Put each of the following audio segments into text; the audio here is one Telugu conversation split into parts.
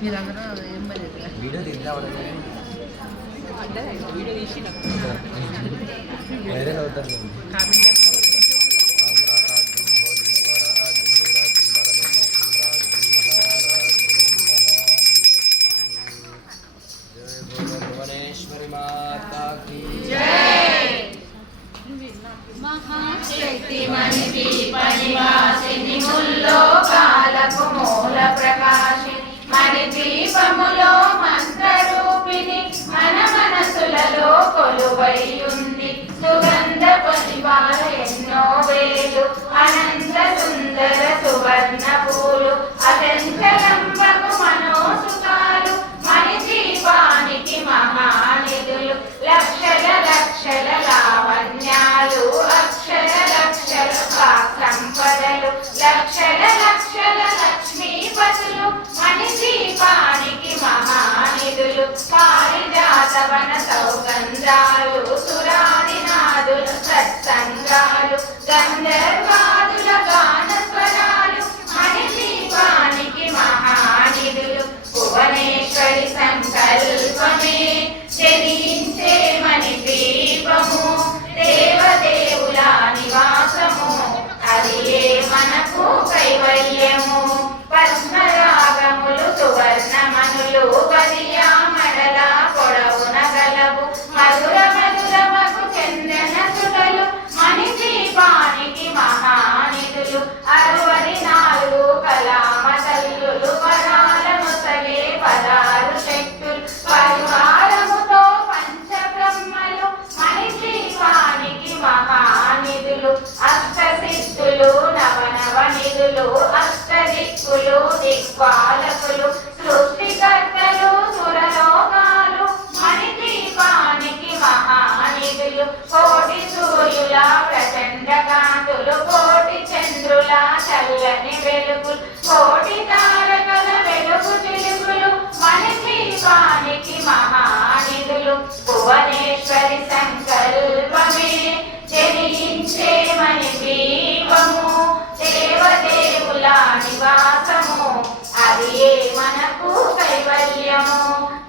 మీరందరూ ఏం పని వీడియో తీద్దామని వీడియో తీసి వైరల్ అవుతాను కామెంట్ చేస్తాను. భువనేశ్వరి మాతా కీ మహాశక్తి మణి పరివాసిని ముల్లోకాలకు మూల ప్రకాశిని మణి దీపములో మంత్రరూపిణి మన మనసులలో కొలువై ఉంది సుగంధ పరివార ఎన్నో వేలు అనంత సుందర సువర్ణ పూలు అచంచలంబకు మనోసుకాలు మణి దీపానికి మహానిధులు లక్షల లక్షల లావణ్యాలు అక్షర లక్షల సంపదలు లక్షల లక్షల లక్ష్మీపతులు మణి దీపానికి మహానిధులు పారిజాతవన సౌగంధాలు సురాదినాదుల సత్సంగాలు గంధర్వాదుల గానస్వరాలు మణి దీపానికి మహానిధులు భువనేశ్వరి సంకల్పమే జనించే మణి దీపము దేవదేవుల నివాసము అది మనకు కైవల్యము పద్మరాగములు సువర్ణమనులు బదియా మడల పొడవున గలవు మధుర మధురమకు చందన సుడలు మణి దీపానికి మహానిధులు 64 కలామ తల్లులు పరాల ముసలే 16 శక్తులు పరివారముతో పంచబ్రహ్మలు మణి దీపానికి మహానిధులు అష్టసిద్ధులు నవనవనిధులు అష్టదిక్కులు దిక్పాలకులు సృష్టికర్తలు సురలోకాలు మణి దీపానికి మహానిధులు కోటి సూర్యుల ప్రచండ కాంతులు కోటి చంద్రుల చల్లని వెలుగులు కోటి తారకల వెలుగు చిలుకులు మణి దీపానికి మహానిధులు భువనేశ్వరి సంకల్పమే జనించే మణి దీపము దేవదేవుల నివాసము అది మనకు కైవల్యము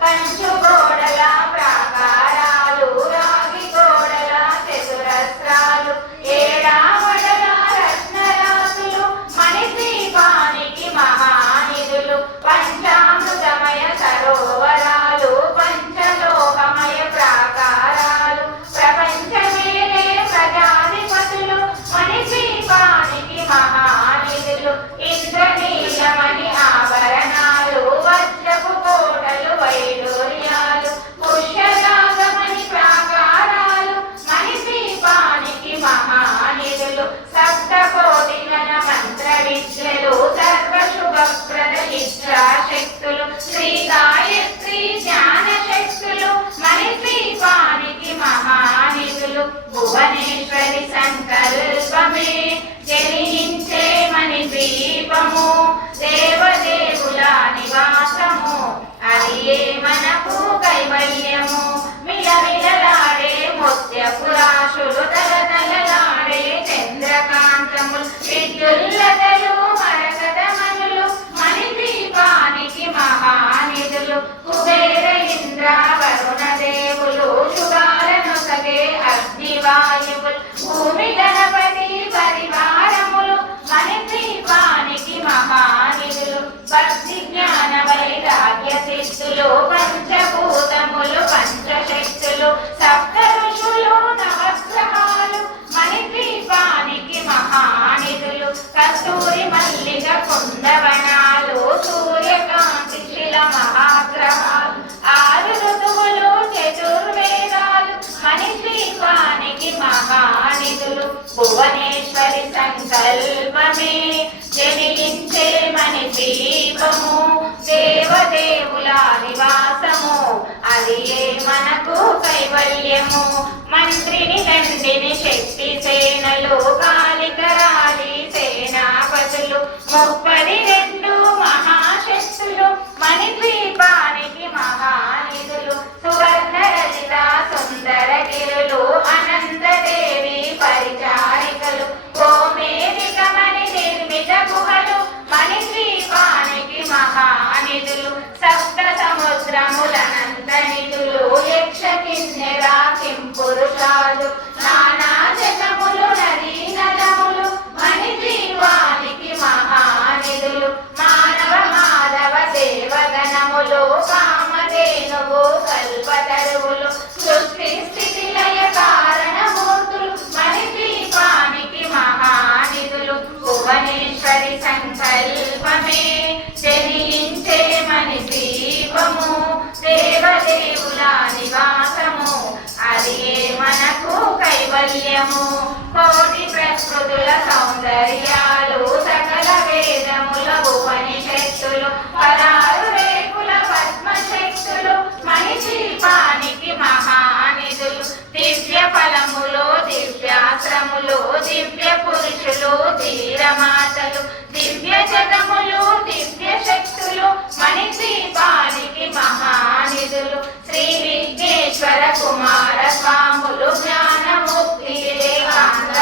కంచు గోడల ప్రాకారాలు రాగి గోడల చతురస్రాలు ఏడావడల రత్నరాసులు మణి దీపానికి మహానిధులు పంచామృతమయ సరోవరాలు పంచలోకమయ ప్రాకారాలు ప్రపంచమేలే ప్రజాధిపతులు మణి దీపానికి మహానిధులు ఇంద్రనీలమణి ఆభరణాలు వజ్రపు కోటలు వైడూర్యాలు పుష్యరాగమణి ప్రాకారాలు మణి దీపానికి మహానిధులు సప్తకోటి గణ మంత్ర విద్యలు సర్వశుభప్రద ఇచ్ఛాశక్తులు శ్రీ గాయత్రి జ్ఞాన శక్తులు మణి దీపానికి మహానిధులు భువనేశ్వరి సంకల్పమే జనించే మణి దీపము దేవదేవుల నివాసము అది మనకు కైవల్యము మిలమిలలాడే ముత్యపు రాశులు తలతలలాడే చంద్రకాంతములు విద్యుల్లతలు మరకతమనులు మణి దీపానికి మహానిధులు కుబేర ఇంద్ర వరుణ దేవులు శుభాలను సగే అగ్నివాయువులు భూమి గణపతి పరివారములు మణి దీపానికి మహానిధులు భక్తి జ్ఞాన వైరాగ్య సిద్ధులు పంచభూతములు పంచశక్తులు సప్త ఋషులు నవగ్రహాలు మణి దీపానికి మహానిధులు కస్తూరి మల్లిక కుందవనాలు సూర్యకాంతి శిల మహాగ్రహాలు 6 ఋతువులు చతుర్వేదాలు మణి దీపానికి మహానిధులు భువనేశ్వరి సంకల్పమే జనించే మణి దీపము దేవదేవుల నివాసము అది మనకు కైవల్యము మంత్రిని దండిని శక్తి సేనలు కాలికరాలి సేనాపతులు 32 మహాశక్తులు మణి దీపానికి మహానిధులు సువర్ణ రజిత సుందర గిరులు అనంతదేవి పరిచారికలు గోమేధిక మణి నిర్మిత గుహలు మణి దీపానికి మహా నిధులు సప్త సముద్రములనంత నిధులు యక్ష కిన్నెరా కింపురుషాలు నానా జగములు నదీ నదములు మణిద్వీపానికి మహానిధులు మానవ మాధవ దేవగణములు కామధేనువు కల్పతరువులు సృష్టి స్థితి లయ కారణమూర్తులు మణిద్వీపానికి మహానిధులు భువనేశ్వరి సంకల్పమే జనించే మణిద్వీపము దేవదేవుల నివాసము అది మనకు కైవల్యము కోటి ప్రకృతుల సౌందర్యాలు సకల వేదముల ఉపనిషత్తులు పరారు రేకుల పద్మశక్తులు మణిద్వీపానికి మహానిధులు దివ్య ఫలములు దివ్యాశ్రములు దివ్య పురుషులు ధీరమాతలు దివ్య జగములు దివ్య శక్తులు మణిద్వీపానికి మహానిధులు శ్రీ విఘ్నేశ్వర కుమార స్వాములు జ్ఞానముక్తి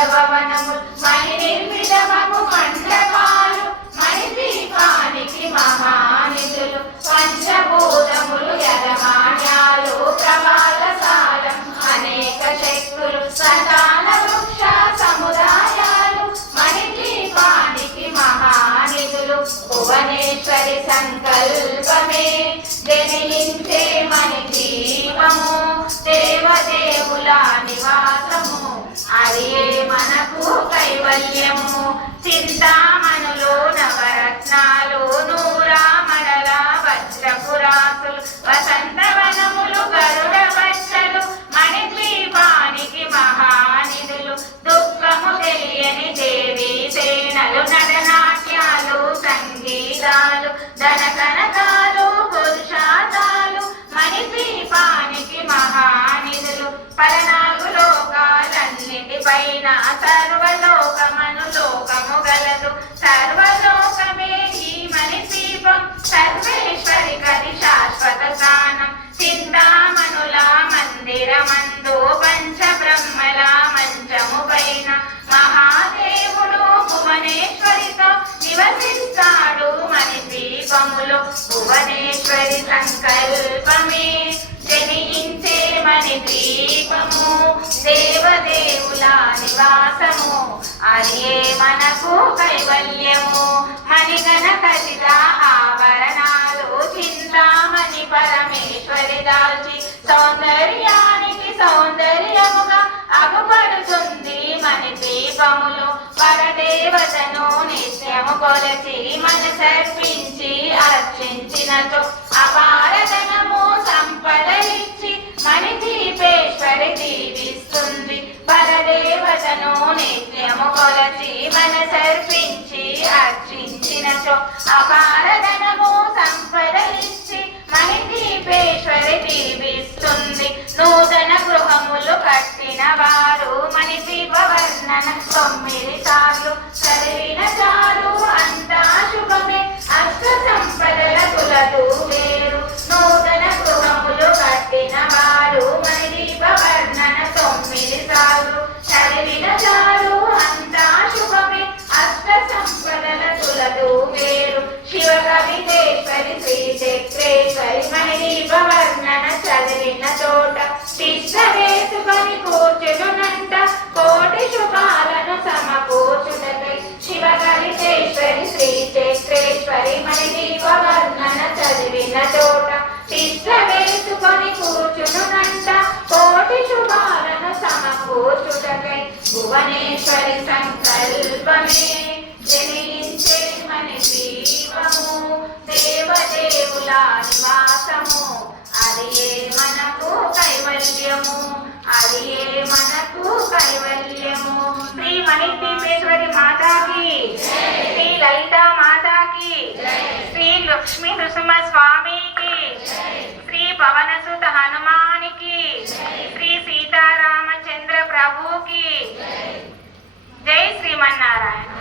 భవనములు మణి నిర్మితమగు మండపాలు మణిద్వీపానికి మహానిధులు పంచభూతములు యజమాన్యాలు ప్రవాళశాలం అనేక శక్తులు సంతాన వృక్ష సముదాయాలు మణిద్వీపానికి మహానిధులు భువనేశ్వరి సంకల్పమే జనించే మణిద్వీపము దేవదేవుల నివాసము అది మనకు కైవల్యము చింతామణులు నవరత్నాలు నూరామణల వజ్రపురాసులు వసంతవనములు గరుడ వచ్చలు మణిద్వీపానికి మహానిధులు దుఃఖము తెలియని దేవీ సేనలు నటనాట్యాలు సంగీతాలు ధనకనకాలు పురుషార్థాలు మణిద్వీపానికి మహానిధులు పరనాగు లోకాలన్నిటిపైన సర్వలోకమను లోకము గలదు సర్వలోకమే ఈ మణిద్వీపం సర్వేశ్వరి కది శాశ్వత స్థానం చింతామణుల మందిరమందు పంచ బ్రహ్మల మంచము పైన మహాదేవుడు భువనేశ్వరితో నివసిస్తాడు మణిద్వీపములో భువనేశ్వరి సంకల్పమే జనించే మణిద్వీపము దేవదేవుల నివాసము అది మనకు కైవల్యము మణిగణ ఖచ్చిత ఆభరణాలు చింతామణి పరమేశ్వరి దాల్చి సౌందర్యానికి సౌందర్యముగా అగుపడుతుంది మణిద్వీపములు పరదేవతను నిత్యము కొలచి మనసర్పించి అర్చించినచో అపారధనము సంపదలిచ్చి మణిద్వీపేశ్వరి దీవిస్తుంది పరదేవతను నిత్యము కొలచి మనసర్పించి అర్చించినచో అపారధనము సంపదలిచ్చి మణిద్వీపేశ్వరి దీవిస్తుంది నూతన గృహములు కట్టిన వారు మణిద్వీప వర్ణన 9 సార్లు చదివిన చాలు అంతా శుభమే అష్ట సంపదల కులదు వేరు నూతన గృహములు కట్టిన వారు మణిద్వీప వర్ణన 9 సార్లు చదివిన చాలు అంతా శుభమే అష్ట సంపదల కులదు వేరు శివ కవితేశ్వరి శ్రీ చక్రేశ్వరి మణిద్వీప వర్ణన చదివిన చోట శిష్ట వేసుకొని కూర్చునునంట కోటి శుభాలను సమకూర్చుటకై శివ కవితేశ్వరి శ్రీ చక్రేశ్వరి మణిద్వీప వర్ణన చదివిన చోట శిష్ట వేసుకొని కూర్చునునంట కోటి శుభాలను సమకూర్చుటకై భువనేశ్వరి సంకల్పమే జనించే మణిద్వీపము దేవదేవుల నివాసము అది మనకు కైవల్యము అది మనకు కైవల్యము శ్రీ మణిద్వీపేశ్వరి మాతాకి శ్రీ లలితా మాతాకి శ్రీ లక్ష్మీ నృసింహ స్వామికి శ్రీ పవనసుత హనుమానికి శ్రీ సీతారామచంద్ర ప్రభుకి జై శ్రీమన్నారాయణ.